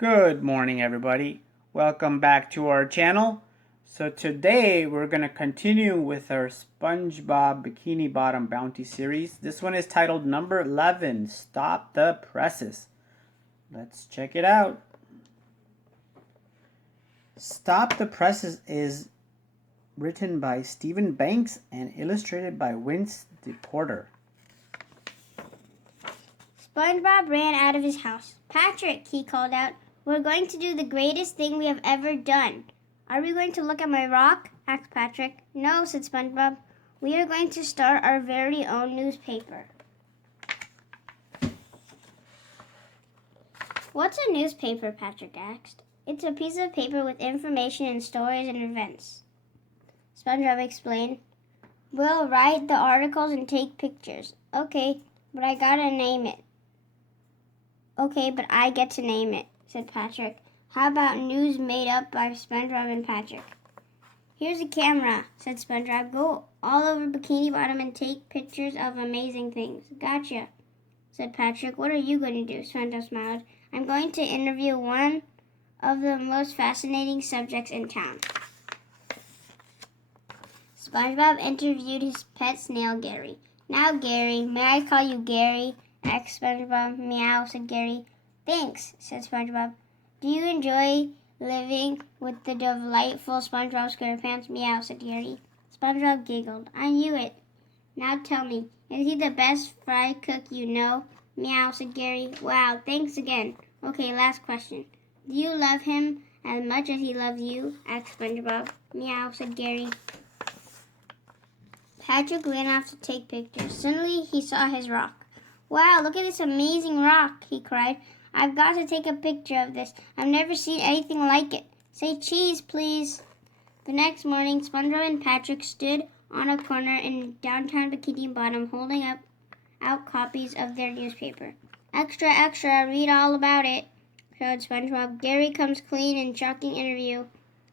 Good morning, everybody. Welcome back to our channel. So today we're going to continue with our SpongeBob Bikini Bottom Bounty series. This one is titled number 11, Stop the Presses. Let's check it out. Stop the Presses is written by Stephen Banks and illustrated by DePorter. SpongeBob ran out of his house. "Patrick," he called out, "we're going to do the greatest thing we have ever done." "Are we going to look at my rock?" asked Patrick. "No," said SpongeBob. "We are going to start our very own newspaper." "What's a newspaper?" Patrick asked. "It's a piece of paper with information and stories and events," SpongeBob explained. "We'll write the articles and take pictures." "Okay, but I gotta name it." "Okay, but I get to name it," said Patrick. "How about News Made Up by SpongeBob and Patrick?" "Here's a camera," said SpongeBob. "Go all over Bikini Bottom and take pictures of amazing things." "Gotcha," said Patrick. "What are you going to do?" SpongeBob smiled. "I'm going to interview one of the most fascinating subjects in town." SpongeBob interviewed his pet snail, Gary. "Now, Gary, may I call you Gary?" asked SpongeBob. "Meow," said Gary. "Thanks," said SpongeBob. "Do you enjoy living with the delightful SpongeBob SquarePants?" "Meow," said Gary. SpongeBob giggled. "I knew it. Now tell me, is he the best fry cook you know?" "Meow," said Gary. "Wow, thanks again. Okay, last question. Do you love him as much as he loves you?" asked SpongeBob. "Meow," said Gary. Patrick ran off to take pictures. Suddenly he saw his rock. "Wow, look at this amazing rock," he cried. "I've got to take a picture of this. I've never seen anything like it. Say cheese, please." The next morning, SpongeBob and Patrick stood on a corner in downtown Bikini Bottom holding out copies of their newspaper. "Extra, extra, read all about it," shouted SpongeBob. "Gary comes clean and shocking interview,"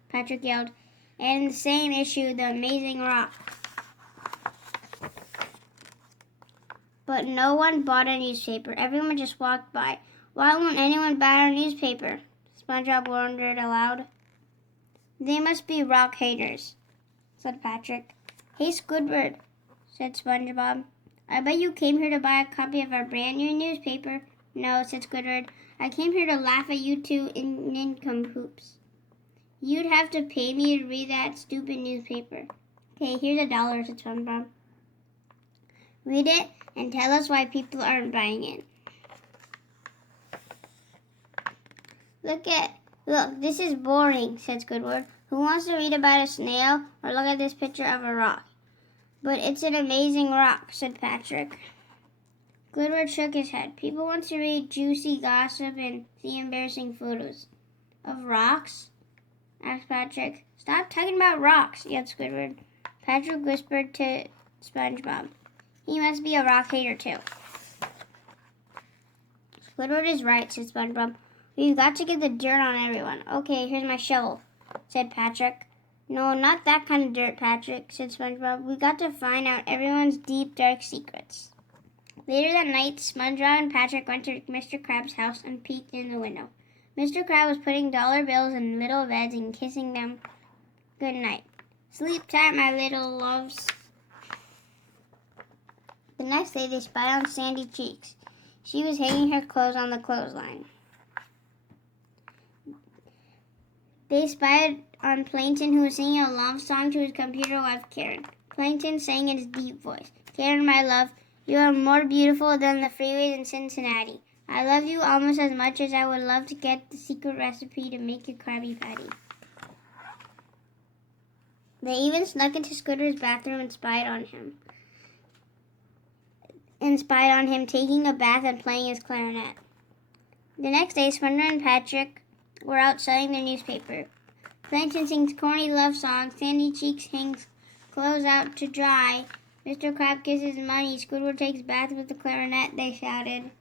Patrick yelled. And in the same issue, the amazing rock. But no one bought a newspaper. Everyone just walked by. "Why won't anyone buy our newspaper?" SpongeBob wondered aloud. "They must be rock haters," said Patrick. "Hey, Squidward," said SpongeBob. "I bet you came here to buy a copy of our brand new newspaper." "No," said Squidward. "I came here to laugh at you two nincompoops. You'd have to pay me to read that stupid newspaper." "Okay, here's $1," said SpongeBob. "Read it and tell us why people aren't buying it." Look, this is boring," said Squidward. "Who wants to read about a snail or look at this picture of a rock?" "But it's an amazing rock," said Patrick. Squidward shook his head. "People want to read juicy gossip and see embarrassing photos." "Of rocks?" asked Patrick. "Stop talking about rocks," yelled Squidward. Patrick whispered to SpongeBob. "He must be a rock hater too." "Squidward is right," said SpongeBob. "We've got to get the dirt on everyone." "Okay, here's my shovel," said Patrick. "No, not that kind of dirt, Patrick," said SpongeBob. "We've got to find out everyone's deep, dark secrets." Later that night, SpongeBob and Patrick went to Mr. Krabs' house and peeked in the window. Mr. Krab was putting dollar bills in little beds and kissing them good night. "Sleep tight, my little loves." The next day, they spied on Sandy Cheeks. She was hanging her clothes on the clothesline. They spied on Plankton, who was singing a love song to his computer wife, Karen. Plankton sang in his deep voice. "Karen, my love, you are more beautiful than the freeways in Cincinnati. I love you almost as much as I would love to get the secret recipe to make a Krabby Patty." They even snuck into Squidward's bathroom and spied on him taking a bath and playing his clarinet. The next day, SpongeBob and Patrick were out selling their newspaper. Plankton sings corny love songs. Sandy Cheeks hangs clothes out to dry. Mr. Crab kisses money. Squidward takes bath with the clarinet, they shouted.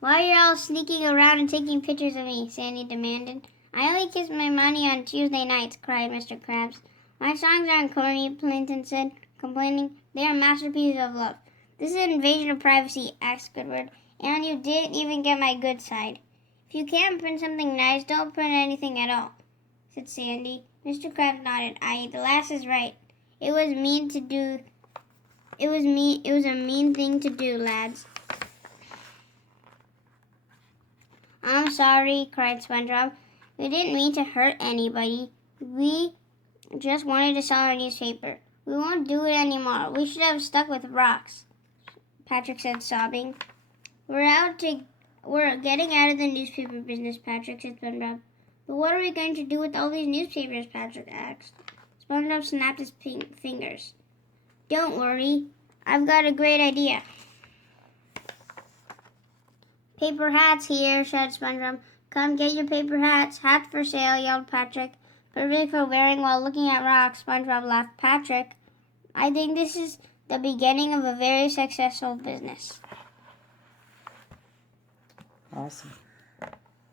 "Why are you all sneaking around and taking pictures of me?" Sandy demanded. "I only kiss my money on Tuesday nights," cried Mr. Krabs. "My songs aren't corny," Plankton said, complaining. "They are masterpieces of love." "This is an invasion of privacy," asked Squidward. And you didn't even get my good side. If you can't print something nice, don't print anything at all, said Sandy. Mr. Krabs nodded. The lass is right. It was mean to do. It was a mean thing to do, lads. I'm sorry, cried SpongeBob. We didn't mean to hurt anybody. We just wanted to sell our newspaper. We won't do it anymore. We should have stuck with rocks, Patrick said, sobbing. We're getting out of the newspaper business, Patrick, said SpongeBob. But what are we going to do with all these newspapers, Patrick asked. SpongeBob snapped his fingers. Don't worry. I've got a great idea. Paper hats here, shouted SpongeBob. Come get your paper hats. Hats for sale, yelled Patrick. Perfect for wearing while looking at rocks, SpongeBob laughed. Patrick, I think this is the beginning of a very successful business. Awesome.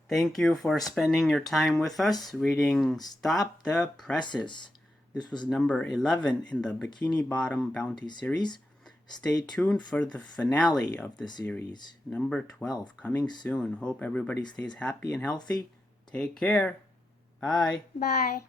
Thank you for spending your time with us reading Stop the Presses. This was number 11 in the Bikini Bottom Bounty series. Stay tuned for the finale of the series, number 12, coming soon. Hope everybody stays happy and healthy. Take care. Bye. Bye.